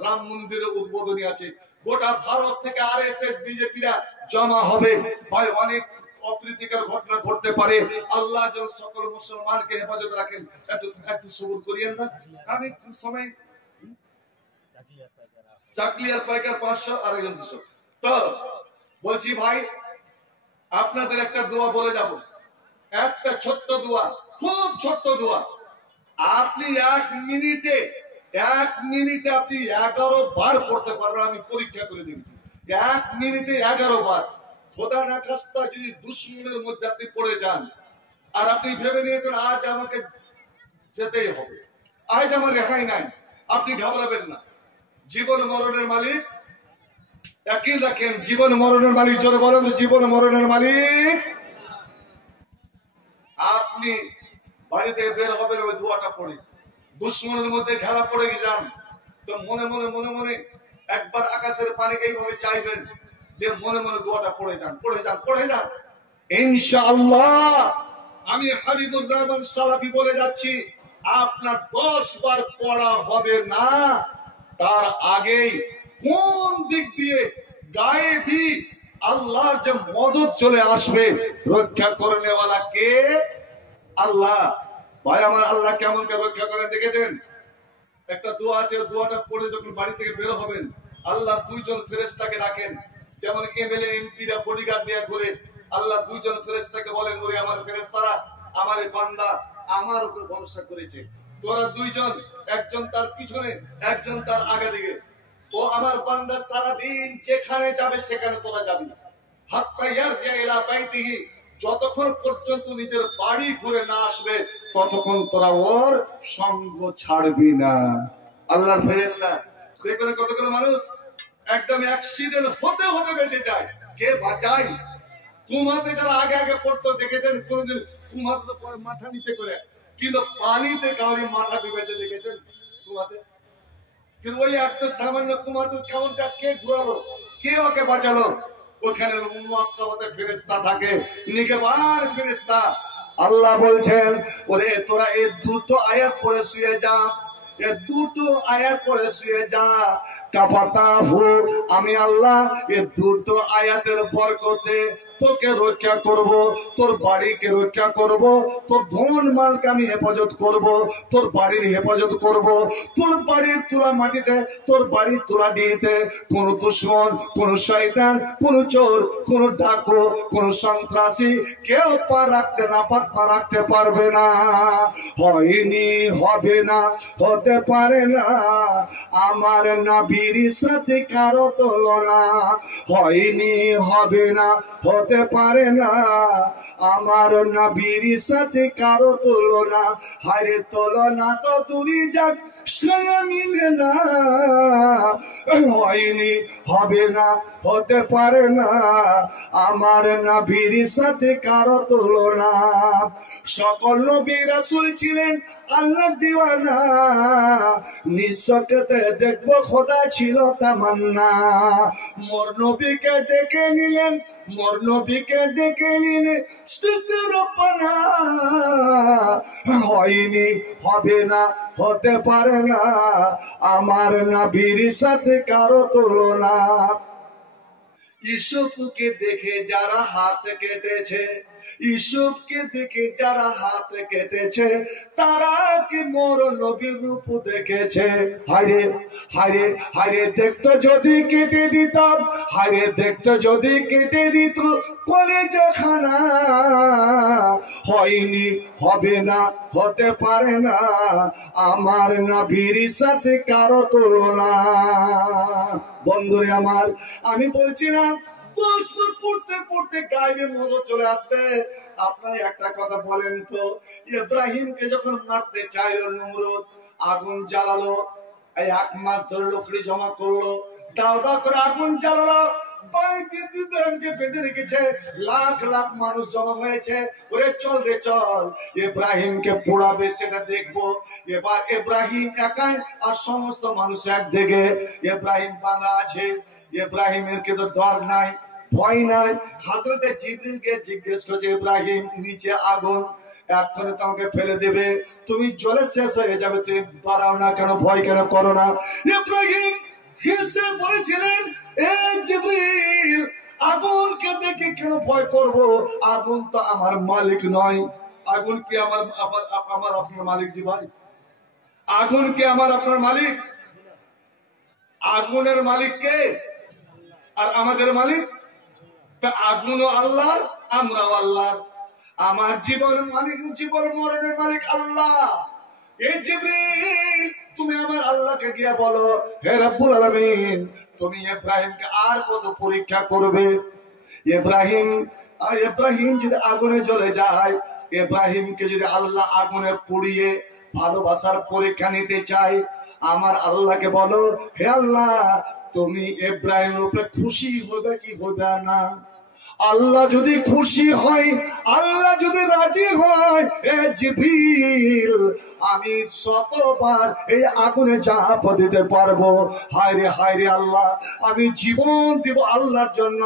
রাম মন্দিরের উদ্বোধনী আছে। গোটা ভারত থেকে আরএসএস বিজেপিরা জমা হবে। ভাই অনেক অপ্রীতিকর ঘটনা ঘটতে পারে, আল্লাহ যেন সকল মুসলমানকে হেফাজত রাখেন। একটু সবুর করিয়েন না। আমি সময় চাকলিয়ার পাইকার 500 আর একজন 200। তো বলছি ভাই, আপনাদের একটা দোয়া বলে যাব, একটা ছোট্ট দোয়া, খুব ছোট্ট দোয়া। আপনি 1 মিনিটে আপনি 11 বার পড়তে পারবেন। আমি পরীক্ষা করে দেখেছি, 1 মিনিটে 11 বার। খোদা না খাস্তা যদি দুশ্মনের মধ্যে আপনি পড়ে যান, আর আপনি ভেবে নিয়েছেন আজ আমাকে যেতেই হবে, আজ আমার রেহাই নাই, আপনি ঘাবড়াবেন না। জীবন মরণের মালিক, একই রাখেন, জীবন মরণের মালিক। জোরে বলেন তো, জীবন মরণের মালিক। আপনি বাড়ি থেকে বের হবেন, ওই দোয়াটা পড়ে দুশ্মনের মধ্যে ঘেরা পড়ে যান, তো মনে মনে মনে মনে একবার আকাশের পানি এইভাবে চাইবেন, যে মনে মনে দোয়াটা পড়ে যান, পড়ে যান, পড়ে যান। ইনশাআল্লাহ আমি হাবিবুর রহমান সালাফি বলে যাচ্ছি, আপনার 10 বার পড়া হবে না, তার আগেই কোন দিক দিয়ে গায়েবী আল্লাহর যে মদত চলে আসবে। রক্ষা করনে ওয়ালা কে? আল্লাহ। ভাই আমার, আল্লাহ কেমন করে রক্ষা করে দেখেছেন? একটা দোয়া আছে, দোয়াটা পড়ে যখন বাড়ি থেকে বের হবেন, আল্লাহ 2 জন ফেরেশতাকে ডাকেন। যেমন এমএলএ এমপিরা বডিগার্ড দিয়ে ঘুরে, আল্লাহ 2 জন ফেরেশতাকে বলেন, ওরে আমার ফেরেশতারা, আমার এই বান্দা আমার উপর ভরসা করেছে, তোরা 2 জন, একজন তার পিছনে, একজন তার আগে দিকে, ও আমার বান্দা সারাদিন যেখানে যাবে সেখানে তোরা যাবি। হাত্তা ইয়ারজা ইলা বাইতিহি, যতক্ষণ পর্যন্ত নিজের বাড়ি ঘুরে না আসবে ততক্ষণ তোরা ওর সঙ্গ ছাড়বি না। আল্লাহর ফেরেশতা দেখবেন কতগুলো মানুষ একদম অ্যাক্সিডেন্ট হতে হতে বেঁচে যায়, কে বাঁচায়? কুমাতে যারা আগে আগে পড়তো দেখেছেন কোনদিন? কুমাতে তো পরে মাথা নিচে করে, কিন্তু পানিতে কাউরি মাথা ডুবেছে দেখেছেন কুমাতে? কিন্তু ওই একটা সামান্য কুমাতে কেমন কে ঘুরালো, কে ওকে বাঁচালো? ওখানে ফেরেশতা থাকে, নিগহবান ফেরেশতা। আল্লাহ বলছেন, ওরে তোরা এই 2টো আয়াত পড়ে শুয়ে যা, এই 2টো আয়াত পড়ে শুয়ে যা। কাফাতাহু, আমি আল্লাহ এই 2টো আয়াতের বরকতে তোকে রক্ষা করব, তোর বাড়িকে রক্ষা করব, তোর ধন মালকে আমি হেফাজত করব, তোর বাড়ির হেফাজত করব। তোর বাড়ির তুলা মাটিতে, তোর বাড়ির তুলা ডিতে কোন দুশ্মন, কোন শয়তান, কোন চোর, কোন ডাকু, কোন সন্ত্রাসী কেউ পা রাখতে পারবে না। হয়নি, হবে না, হতে পারে না, আমার নবীর সাথে কারো তুলনা। হয়নি, হবে না, হতে পারে না, আমার নবীর সাথে কারো তুলনা। হারে তুলনা তো দূরই যাক, সে মিলে না। হয়নি, হবে না, হতে পারে না, আমার নবীর সাথে কারো তুলনা। সকল নবী রাসূল ছিলেন আল্লাহর দিওয়ানা, নিঃশকতে দেখবো খোদা ছিল তামান্না। মোর নবীকে ডেকে নিলেন মোর নবীকে ডেকে নিন স্তুতির পানা, হয়নি হবে না হতে পারে না আমার নবীর সাথে কারো তুলনা। ইউসুফকে দেখে যারা হাত কেটেছে, ইউসুফকে দেখে যারা হাত কেটেছে, তারা কি মোর নবীর রূপ দেখেছে? হায়রে হায়রে হায়রে, দেখতো যদি কেটে দিতাম, হায়রে দেখতো যদি কেটে দিত কলেজাখানা, হয়নি হবে না হতে পারে না আমার নবীর সাথে কারো তুলনা। বন্ধুরে আমার, আমি বলছিলাম পড়তে পড়তে গায়েবের মতো চলে আসবে। আপনার একটা কথা বলেন তো, ইব্রাহিমকে যখন মারতে চাইলো নমরুদ, আগুন জ্বালালো, এই 1 মাস ধরে লকড়ি জমা করলো, দাও দাও করে আগুন জ্বালালো, ইব্রাহিমকে বেঁধে রেখেছে, লাখ লাখ মানুষ জমা হয়েছে। ওরে চল রে চল, ইব্রাহিমকে পোড়াবে সেটা দেখবো। এবার ইব্রাহিম একাই আর সমস্ত মানুষ একদিকে, ইব্রাহিম বাঁধা আছে, ইব্রাহিমের কিন্তু ডর নাই, ভয় নাই। হযরতে জিবরিলকে জিজ্ঞেস করছে, ইব্রাহিম নিচে আগুন, এক্ষুনি তোমাকে ফেলে দেবে, তুমি জ্বলে শেষ হয়ে যাবে, তুমি দাঁড়াও না কেন, ভয় কেন করো না? ইব্রাহিম হেসে বলেছিলেন, এ জিবরিল, আগুনকে দেখে কেন ভয় করব? আগুন তো আমার মালিক নয়। আগুন কি আমার আপনার মালিক? জি ভাই, আগুন কি আমার আপনার মালিক? আগুনের মালিক কে? আর আমাদের মালিক? তা আগুনও আল্লাহর, আমরাও আল্লাহর। আমার জীবন মালিক, জীবন মরণের মালিক আল্লাহ। এই জিবরিল, তুমি আমার আল্লাহকে গিয়া বলো, হে রব্বুল আলামিন, তুমি ইব্রাহিমকে আর কত পরীক্ষা করবে? ইব্রাহিম যদি আগুনে জ্বলে যায়, ইব্রাহিমকে যদি আল্লাহ আগুনে পুড়িয়ে ভালোবাসার পরীক্ষা নিতে চাই, আমার আল্লাহকে বলো, হে আল্লাহ, তুমি ইব্রাহিমের উপরে খুশি হবে কি হবে না? আল্লাহ যদি খুশি হয়, আল্লাহ যদি রাজি হয়, এ জিবরিল, আমি শতবার এই আগুনে ঝাঁপ দিতে পারবো। হায়রে হায়রে আল্লাহ, আমি জীবন দিব আল্লাহর জন্য।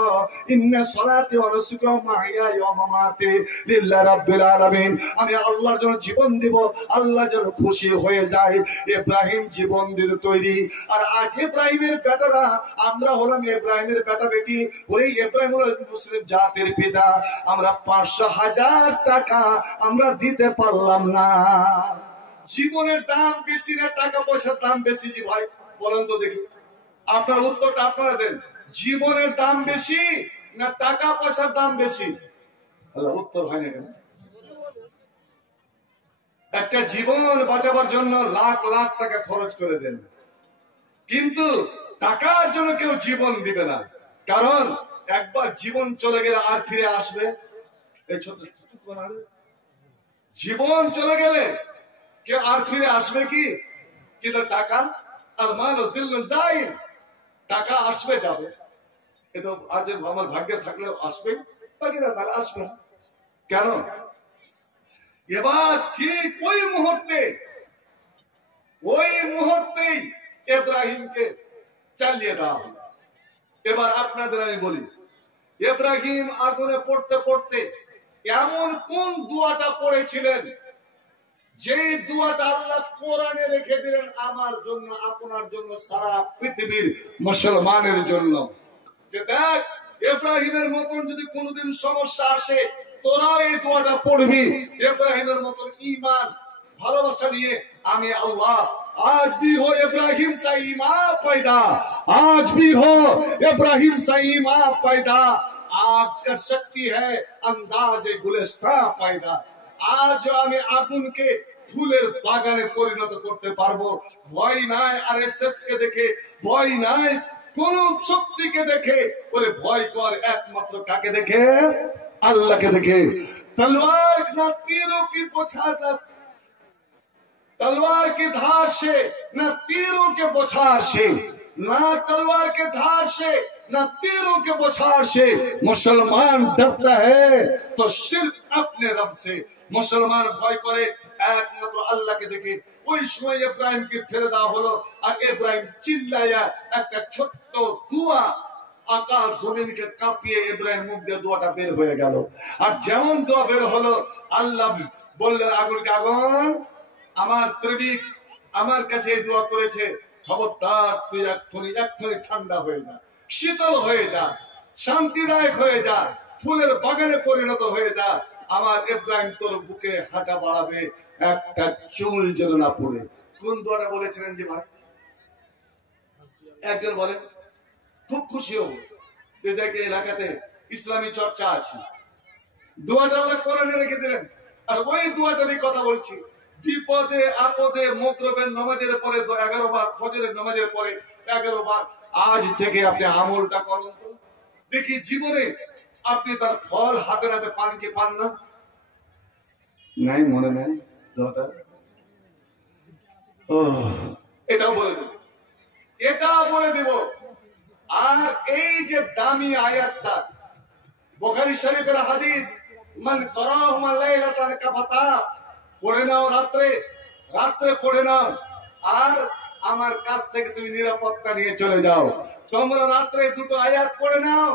ইন্না সলাতি ওয়া নুসুকি ওয়া মাহইয়ায়া ওয়া মামাতি লিল্লাহি রাব্বিল আলামিন। আমি আল্লাহর জন্য জীবন দিব, আল্লাহ যেন খুশি হয়ে যায়। ইব্রাহিম জীবন দিতে তৈরি। আর আজ ইব্রাহিমের বেটারা, আমরা হলাম ইব্রাহিমের বেটা বেটি। ওই ইব্রাহিম হলো মুসলিম জাতির পিতা। আমরা 500,000 টাকা আমরা দিতে পারলাম না। জীবনের দাম বেশি না টাকা পয়সার দাম বেশি? জি ভাই, বলেন তো দেখি, আপনার উত্তরটা আপনারা দেন। জীবনের দাম বেশি না টাকা পয়সার দাম বেশি? উত্তর হয় না কেন? একটা জীবন বাঁচাবার জন্য লাখ লাখ টাকা খরচ করে দেন, কিন্তু টাকার জন্য কেউ জীবন দিবে না। কারণ একবার জীবন চলে গেলে আর ফিরে আসবে? এই ছোট জীবন চলে গেলে কেউ আর ফিরে আসবে কি? কিন্তু টাকা, আর মাল যাই, টাকা আসবে যাবে। এ তো আজ আমার ভাগ্যে থাকলেও আসবে, বাকিরা তাহলে আসবে না। কেন? এবার ঠিক ওই মুহূর্তেই ইব্রাহিমকে চালিয়ে দেওয়া হলো। এবার আপনাদের আমি বলি, ইব্রাহিম আগুনে পড়তে পড়তে এমন কোন দোয়াটা পড়েছিলেন, যে দোয়াটা আল্লাহ কোরআনে রেখে দিলেন আমার জন্য, আপনার জন্য, সারা পৃথিবীর মুসলমানের জন্য। যে দেখ, ইব্রাহিমের মতন যদি কোনোদিন সমস্যা আসে, তোরা এই দোয়াটা পড়বি। ইব্রাহিমের মতন ঈমান ভালোবাসা নিয়ে আমি আল্লাহ, आज भी हो इब्राहिम सा ईमान पैदा, आज भी हो इब्राहिम सा ईमान पैदा, आग कर सकती है अंदाजे गुलिस्ता पैदा। आज আমি আগুনকে ফুলের বাগানে পরিণত করতে পারবো। ভয় নাই আরএসএস কে দেখে, ভয় নাই কোন শক্তিকে দেখে, ওরে ভয় কর একমাত্র কাকে দেখে? আল্লাহকে দেখে। तलवार ना तीरों की बौछार, तलवार की धार से न तीरों के बौछार से, ना तलवार के धार से न तीरों के बौछार से मुसलमान डरता है तो सिर्फ अपने रब से। मुसलमान भय करे একমাত্র আল্লাহকে দেখে। ওই সময় ইব্রাহিমকে ফেলে দেওয়া হলো, আর ইব্রাহিম চিল্লায়া একটা ছোট্ট দোয়া আকাশ জমিনকে কাঁপিয়ে ইব্রাহিম মুখ দিয়ে দোয়াটা বের হয়ে গেল। আর যেমন দোয়া বের হলো, আল্লাহ বললেন আগুনকে, আগুন আমার প্রেমিক আমার কাছে এই দোয়া করেছে, খবরদার তুই এক্ষুনি ঠান্ডা হয়ে যা, শীতল হয়ে যা, শান্তিদায়ক হয়ে যা, ফুলের বাগানে পরিণত হয়ে যা। আমার ইব্রাহিম তোর বুকে হাঁটা বাড়াবে, একটা চুল যেন না পড়ে। কোন দোয়াটা বলেছিলেন যে ভাই? একজন বলেন, খুব খুশি হব যে এলাকাতে ইসলামী চর্চা আছে। দোয়াটা আল্লাহ কোরআনে রেখে দিলেন। আর ওই দোয়াটারই কথা বলছি, বিপদে আপদে মাগরিবের নামাজের পরে 11 বার, ফজরের নামাজের পরে 11 বার। আজ থেকে আপনি আমলটা করুন তো দেখি, জীবনে আপনি তার ফল হাতে হাতে পান কি পান না? নাই, মনে নাই দোয়াটা? ও, এটাও বলে দেব, এটাও বলে দেব। আর এই যে দামি আয়াতটা, বুখারী শরীফের হাদিস, মান কারাহুমা লাইলাতান কাফাতা, পড়ে নাও রাত্রে, রাত্রে পড়ে নাও, আর আমার কাছ থেকে তুমি নিরাপত্তা নিয়ে চলে যাও। তোমরা রাত্রে দুটো আয়াত পড়ে নাও,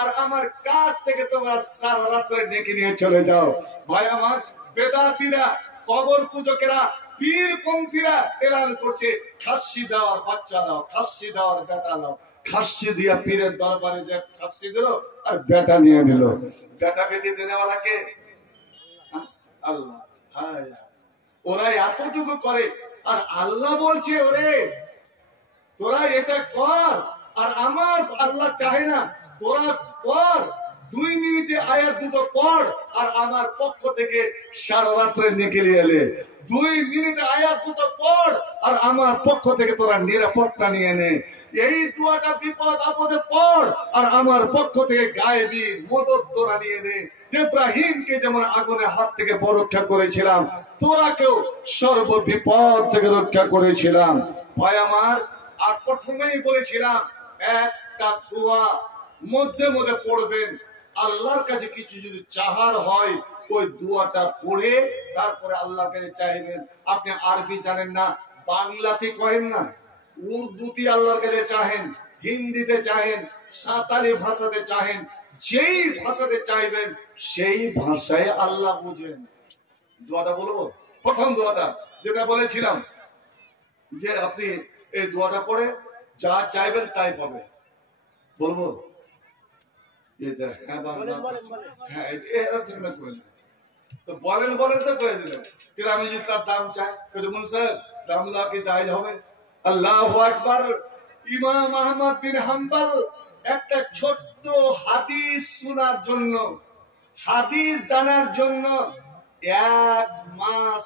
আর আমার কাছ থেকে তোমরা সারা রাত্রে নেকি নিয়ে চলে যাও। ভাই আমার, বেদাতীরা, কবর পূজকেরা, পীরপন্থীরা এলান করছে, খাসি দেওয়ার বাচ্চা দাও, খাসি দেওয়ার বেটা দাও। খাসি দিয়া পীরের দরবারে যে খাসি দিল আর বেটা নিয়ে নিল। বেটা বেটি দেনেওয়ালাকে আল্লাহ। ওরা এতটুকু করে, আর আল্লাহ বলছে ওরে তোরা এটা কর। আর আমার আল্লাহ চাহে না, তোরা কর, 2 মিনিটে আয়াত দুটো পড়, আর আমার পক্ষ থেকে সারা রাত্রে নেকি নিয়ে এলে। 2 মিনিটে আয়াত দুটো পড়, আর আমার পক্ষ থেকে তোরা নিরাপত্তা নিয়ে নে। এই দোয়াটা বিপদ আপদে পড়, আর আমার পক্ষ থেকে গায়েবী মদত তোরা নিয়ে নে। ইব্রাহিমকে যেমন আগুনের হাত থেকে রক্ষা করেছিলাম, তোরাকেও সর্ব বিপদ থেকে রক্ষা করেছিলাম। ভাই আমার, আর প্রথমেই বলেছিলাম একটা দোয়া মধ্যে মধ্যে পড়বেন। আল্লাহর কাছে কিছু যদি চাহার হয়, ওই দোয়াটা পড়ে তারপরে আল্লাহর কাছে চাইবেন। আপনি আরবি জানেন না, বাংলাতে কহেন না, উর্দুতে আল্লাহর কাছে চাহেন, হিন্দিতে চাহেন, সাঁওতালি ভাষাতে চাহেন, যেই ভাষাতে চাইবেন সেই ভাষায় আল্লাহ বুঝেন। দোয়াটা বলবো, প্রথম দোয়াটা যেটা বলেছিলাম, যে আপনি এই দোয়াটা পড়ে যা চাইবেন তাই পাবেন। বলবো? বলেন বলেন তো করে দিলেন, কিন্তু আমি যদি তার দাম চাই, স্যার দাম দেওয়া কি জায়েজ হবে? আল্লাহু আকবার। ইমাম আহমদ বিন হাম্বল একটা ছোট্ট হাদিস শোনার জন্য, হাদিস জানার জন্য 1 মাস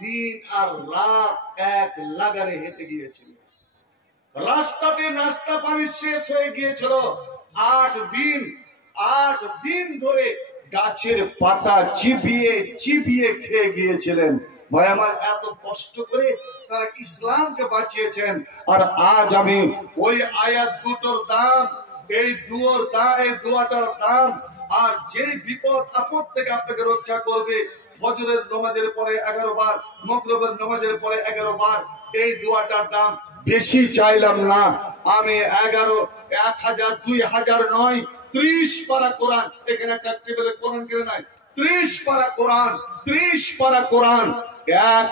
দিন আর রাত এক লাগারে হেঁটে গিয়েছিল। রাস্তাতে নাস্তা পানি শেষ হয়ে গিয়েছিল। 8 দিন ধরে গাছের পাতা চিবিয়ে চিবিয়ে খেয়ে গিয়েছিলেন। ভাই আমার, এত কষ্ট করে তারা ইসলামকে বাঁচিয়েছেন। আর আজ আমি ওই আয়াত দুটোর দাম, এই দোয়াটার দাম, আর যে বিপদ আপদ থেকে আপনাকে রক্ষা করবে, ফজরের নামাজের পরে 11 বার, মাগরিবের নামাজের পরে 11 বার, এই দোয়াটার দাম বেশি চাইলাম না আমি। 1000 2000 নয়, 30 পারা কোরআন। এখানে একটা টেবিলে কোরআন কিনে নাই, 30 পারা কোরআন, 30 পারা কোরআন, এক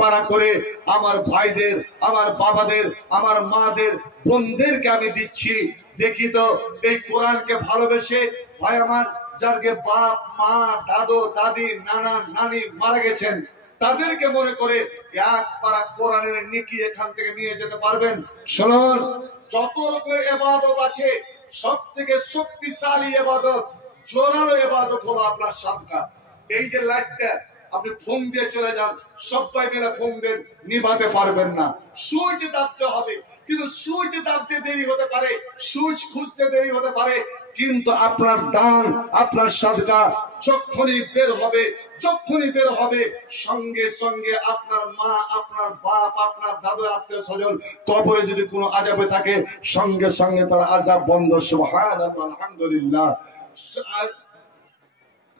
পারা করে আমার ভাইদের, আমার বাবাদের, আমার মাদের, বোনদেরকে আমি দিচ্ছি। দেখি তো এই কোরআনকে ভালোবেসে, ভাই আমার, যারকে বাপ মা দাদু দাদি নানা নানি মারা গেছেন, তাদেরকে মনে করে 1 পারা কোরআনের নেকি এখান থেকে নিয়ে যেতে পারবেন। শুনুন, যত রকমের ইবাদত আছে, সব থেকে শক্তিশালী ইবাদত, জোরালো ইবাদত হলো আপনার সাদকা। এই যে লাইটটা আপনি ফোন দিয়ে চলে যান, সবাই মিলে ফোন দেন, নিভাতে পারবেন না, সুইচ দাবতে হবে। কিন্তু সুইচ দাবতে দেরি হতে পারে, সুইচ খুঁজতে দেরি হতে পারে, কিন্তু আপনার দান, আপনার সাদকা যখনই বের হবে, সঙ্গে সঙ্গে আপনার মা, আপনার বাপ, আপনার দাদুর আত্মীয় স্বজন কবরে যদি কোনো আযাবে থাকে, সঙ্গে সঙ্গে তার আযাব বন্ধ। সুবহানাল্লাহ, আলহামদুলিল্লাহ।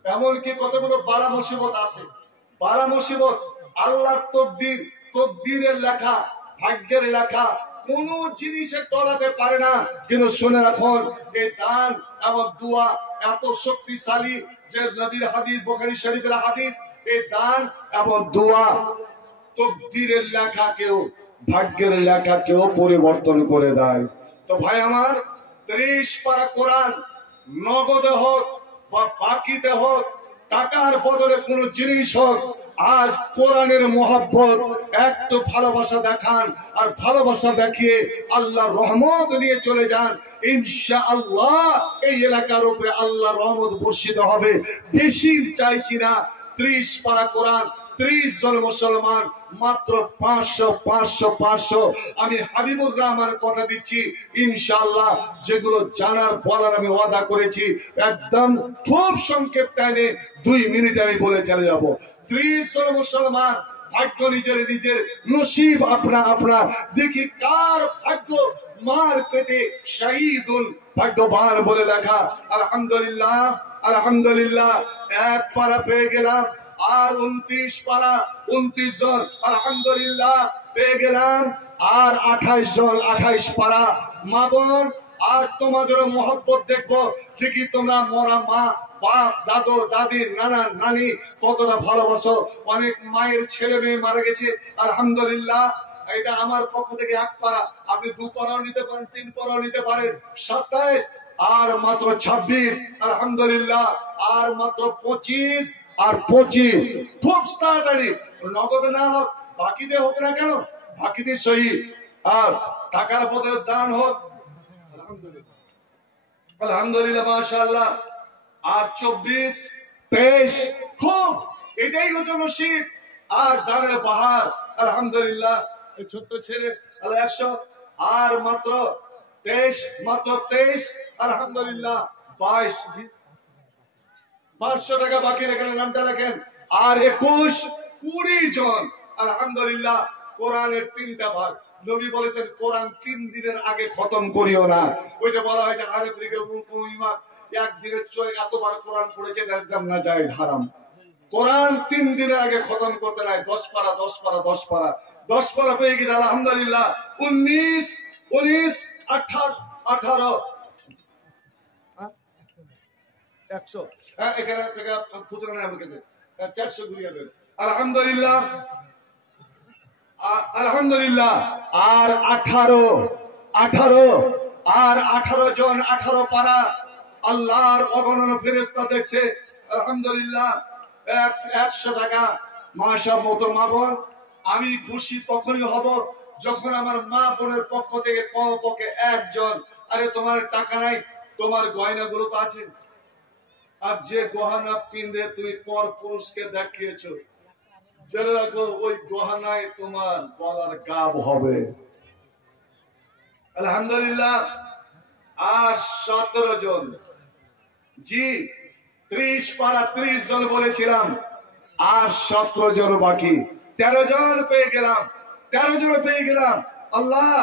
এমনকি কতগুলো বালা মুসিবত আছে, বালা মুসিবত আল্লাহর তকদিরের লেখা, ভাগ্যের লেখা, কোন জিনিসে টলাতে পারে না। কিন্তু শুনে রাখুন, এই দান এবং দোয়া এত শক্তিশালী যে নবীর হাদিস, বুখারী শরীফের হাদিস, এই দান এবং দোয়া তকদীরের লেখাকেও, ভাগ্যের লেখাকেও পরিবর্তন করে দেয়। তো ভাই আমার, 30 পারা কোরআন নগদে হোক বা বাকিতে হোক, টাকার বদলে কোন জিনিস হোক, আজ কোরআনের মোহাব্বত একটু ভালোবাসা দেখান, আর ভালোবাসা দেখিয়ে আল্লাহর রহমত নিয়ে চলে যান। ইনশাআল্লাহ এই এলাকার উপরে আল্লাহর রহমত বর্ষিত হবে। বেশি চাইছি না, 30 পারা কোরআন, 30 জন মুসলমান, মাত্র 500। আমি হাবিবুর রহমানের কথা দিচ্ছি, ইনশাআল্লাহ যেগুলো জানার বলার আমি ওয়াদা করেছি, একদম খুব সংক্ষেপ টাইমে 2 মিনিট আমি বলে চলে যাব। 30 জন মুসলমান, ভাগ্য নিজের নিজের, নসিব আপনা আপনা। দেখি কার ভাগ্য মার পেটে শহীদুল ভাগ্যবান বলে লেখা। আলহামদুলিল্লাহ, আলহামদুলিল্লাহ, 1 পারা পেয়ে গেলাম। আর 29 পারা, 29 জন আলহামদুলিল্লাহ পেয়ে গেলাম। আর 28 জন, 28 পারা। মা বোন, আর তোমাদেরও মহব্বত দেখবো, দেখি তোমরা মরা মা, বাপ, দাদু, দাদি, নানা, নানি কতটা ভালোবাসো। অনেক মায়ের ছেলে মেয়ে মারা গেছে, আলহামদুলিল্লাহ। এটা আমার পক্ষ থেকে 1 পারা, আপনি 2 পারাও নিতে পারেন, 3 পারাও নিতে পারেন। 27, আর মাত্র 26, আলহামদুলিল্লাহ। আর মাত্র 25, আর 25। খুব তাড়াতাড়ি, নগদে না হোক, বাকিতে হোক না কেন, বাকিতে সহি, আর টাকার বদলে দান হোক, আলহামদুলিল্লাহ, আলহামদুলিল্লাহ, মাশাআল্লাহ। আর 24, 23, খুব, এটাই হচ্ছে নসিব আর দানের বাহার, আলহামদুলিল্লাহ। এই ছোট্ট ছেলে 100, আর মাত্র 23, মাত্র 23, আলহামদুলিল্লাহ। 22, 500 টাকা বাকি রেখেন, নামটা রাখেন। আর 21, 20 জন, আলহামদুলিল্লাহ। কোরআনের 3টা ভাগ, নবী বলেছেন কোরআন 3 দিনের আগে খতম করিও না। ওই যে বলা হয় যে আরেক দিকে একদিনের চয় এতবার কোরআন পড়েছে, একদম না যায়, হারাম। কোরআন 3 দিনের আগে খতম করতে নাই। 10 পারা, 10 পারা, 10 পারা, 10 পারা পেয়ে গেছে, আলহামদুলিল্লাহ। 19, 18, 100, এখানে থেকে খুচরা নাই আমার কাছে, 400 ঘুরিয়ে দেন, আলহামদুলিল্লাহ, আলহামদুলিল্লাহ। আর 18, আর 18 জন, 18 পারা। আল্লাহর অগণন ফেরেশতা দেখছে, আলহামদুলিল্লাহ। 100 টাকা। মাশাআল্লাহ, মতো মা বোন, আমি খুশি তখনই হব যখন আমার মা বোনের পক্ষ থেকে কমপক্ষে 1 জন, আরে তোমার টাকা নাই, তোমার গয়নাগুলো তো আছে, আর যে গহনা পিন্দে তুমি পর পুরুষকে দেখিয়েছ, জেনে রাখো ওই গহনায় তোমার গলার গাব হবে, আলহামদুলিল্লাহ। আর 17 জন, জি 30 পারা, 30 জন বলেছিলাম, আর 17 জন বাকি। 13 জন পেয়ে গেলাম, 13 জন পেয়ে গেলাম। আল্লাহ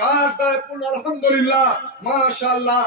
কার দায় পূর্ণ, আলহামদুলিল্লাহ, মাশাআল্লাহ।